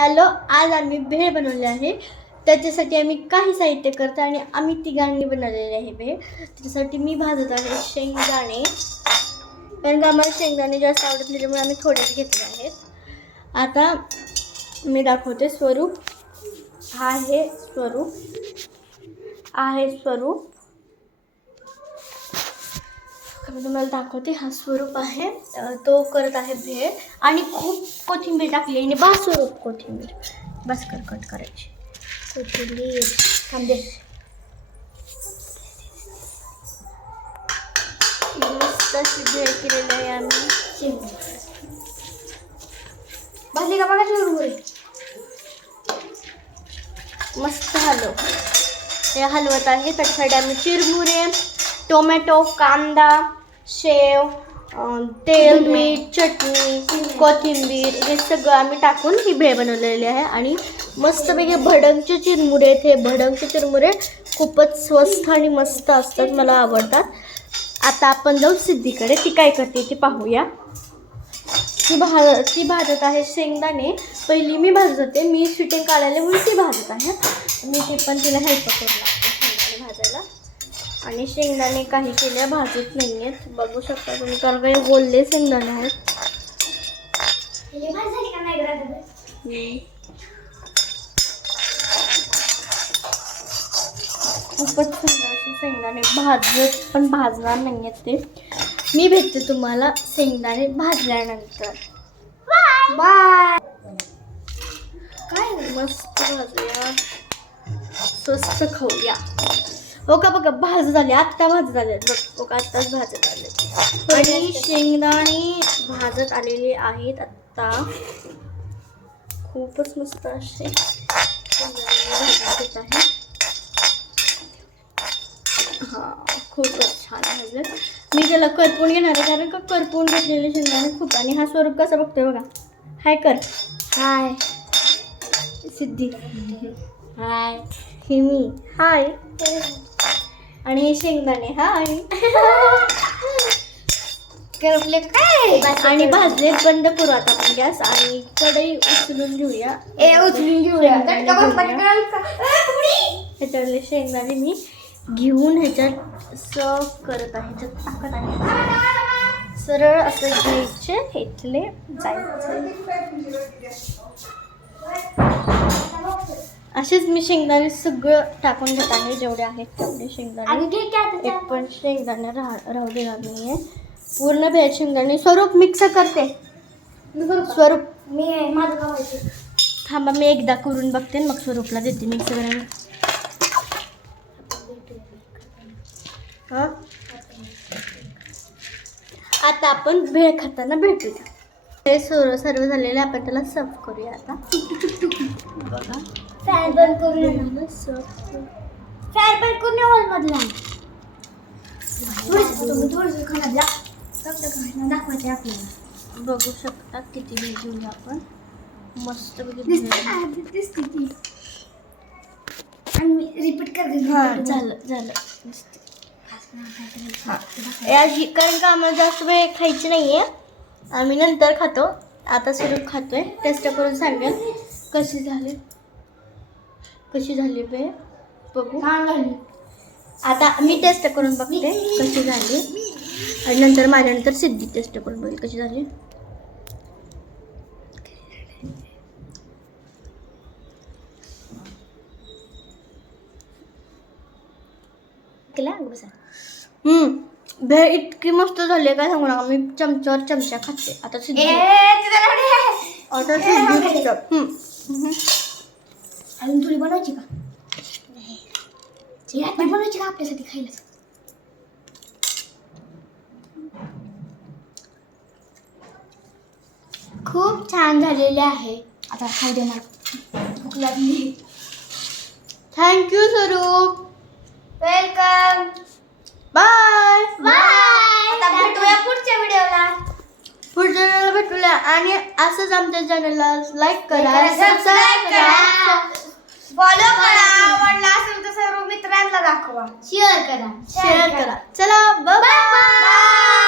Hello, आज आम्ही भेळ बनवले आहे. त्याच्यासाठी आम्ही काही साहित्य करतो आणि आम्ही तिघांनी बनवलेले आहे भेळ. त्याच्यासाठी मी भाजत आहे शेंगदाणे, कारण का आम्हाला शेंगदाणे जास्त आवडत नसल्यामुळे आम्ही थोडेच घेतले आहेत. आता मी दाखवते स्वरूप. हा आहे स्वरूप, मी तुम्हाला दाखवते. हा स्वरूप आहे, तो करत आहे भेळ आणि खूप कोथिंबीर टाकली आणि बस स्वरूप कोथिंबीर बस कट करायची कोथिंबीर थांबे. मस्त अशी भेळ केलेली आहे आम्ही. भाजली का बघा चिरमुरे, मस्त ते हलवत आहे. त्याच्यासाठी आम्ही चिरमुरे, टोमॅटो, कांदा, शेव, तेल, मीठ, चटणी, कोथिंबीर हे सगळं आम्ही टाकून ही भेळ बनवलेली आहे. आणि मस्तपैकी भडंगचे चिरमुरे, हे भडंगचे चिरमुरे खूपच स्वस्त आणि मस्त असतात, मला आवडतात. आता आपण जाऊ सिद्धीकडे, ती काय करते ती पाहूया. ती भाजत आहे शेंगदाणे. पहिली मी भाजत होते, मी शूटिंग काढायला म्हणून ती भाजत आहे. मी ते पण तिला हेल्प करू लागते शेंगदाणे भाजायला. आणि शेंगदाणे काही केल्या भाजत नाही आहेत, बघू शकता तुम्ही, कारण काही बोलले शेंगदाणे आहेत. खूपच सुंदर असे शेंगदाणे भाजणार नाही आहेत ते. मी भेटते तुम्हाला शेंगदाणे भाजल्यानंतर. बाय. काय मस्त भाजूया, स्वस्त खाऊया. हो का, बघा भाजत आले, आत्ता भाजत आले बघ, आत्ताच भाजत आले. आणि शेंगदाणे भाजत आलेले आहेत आत्ता. खूपच मस्त असे शेंगदाणे भाजत आहे. हां, खूपच छान भाजले. मी त्याला करपून घेणार आहे, कारण का करपून घेतलेले शेंगदाणे खूप. आणि हा स्वरूप कसा बघतोय बघा. हाय कर, हाय सिद्धी, हाय हिमी, हाय. आणि हे शेंगदाणे हाय. करपले काय. आणि भाजले. बंद करू आता आपण गॅस आणि कढई उचलून घेऊया. ह्याच्यावरले शेंगदाणे मी घेऊन ह्याच्यात सर्व करत आहे, ह्याच्यात टाकत आहे. सरळ असं घ्यायचे, इथले जायचे. असेच मी शेंगदाणे सगळं टाकून घेत आहे, जेवढे आहेत तेवढे शेंगदाणे. एक पण शेंगदाणे राहू देणार नाहीये. पूर्ण भेळ शेंगदाणे. स्वरूप मिक्स करते. स्वरूप मी माझं खावायचे. थांबा, मी एकदा करून बघते, मग स्वरूपला देते मिक्स करायला. आता आपण भेळ खाताना भेटूया. हे सर्व झालेले, आपण त्याला सर्व करूया आता. बघा, फॅन बंद करून फॅन बंद करून हॉलमधला दाखवायचे आपल्याला. बघू शकता किती भेळ घेऊया आपण. मस्त दिसते. आणि रिपीट कर. हां, झालं. याची, कारण का आम्हाला जास्त वेळ खायची नाहीये, आम्ही नंतर खातो. आता स्वरूप खातोय. टेस्ट करून सांगेल कशी झाली भेळ, बघू. आता मी टेस्ट करून बघते कशी झाली, आणि नंतर माझ्यानंतर सिद्धी टेस्ट करून बघेल कशी झाली. भेळ इतकी मस्त झाली काय सांगू नका. मी चमचा खाते आता. सिद्धी अजून थोडी बनवायची का आपल्यासाठी खायला. खूप छान झालेले आहे. आता खाऊ दे मला, भूक लागली. थँक्यू स्वरूप, वेलकम. Bye bye. आता भेटूया पुढच्या व्हिडिओला भेटूया. आणि असंच आमच्या चॅनलला लाईक करा, सबस्क्राईब करा, फॉलो करा. आवडला असेल तर सर्व मित्रांना दाखवा, शेअर करा. चला बाय बाय.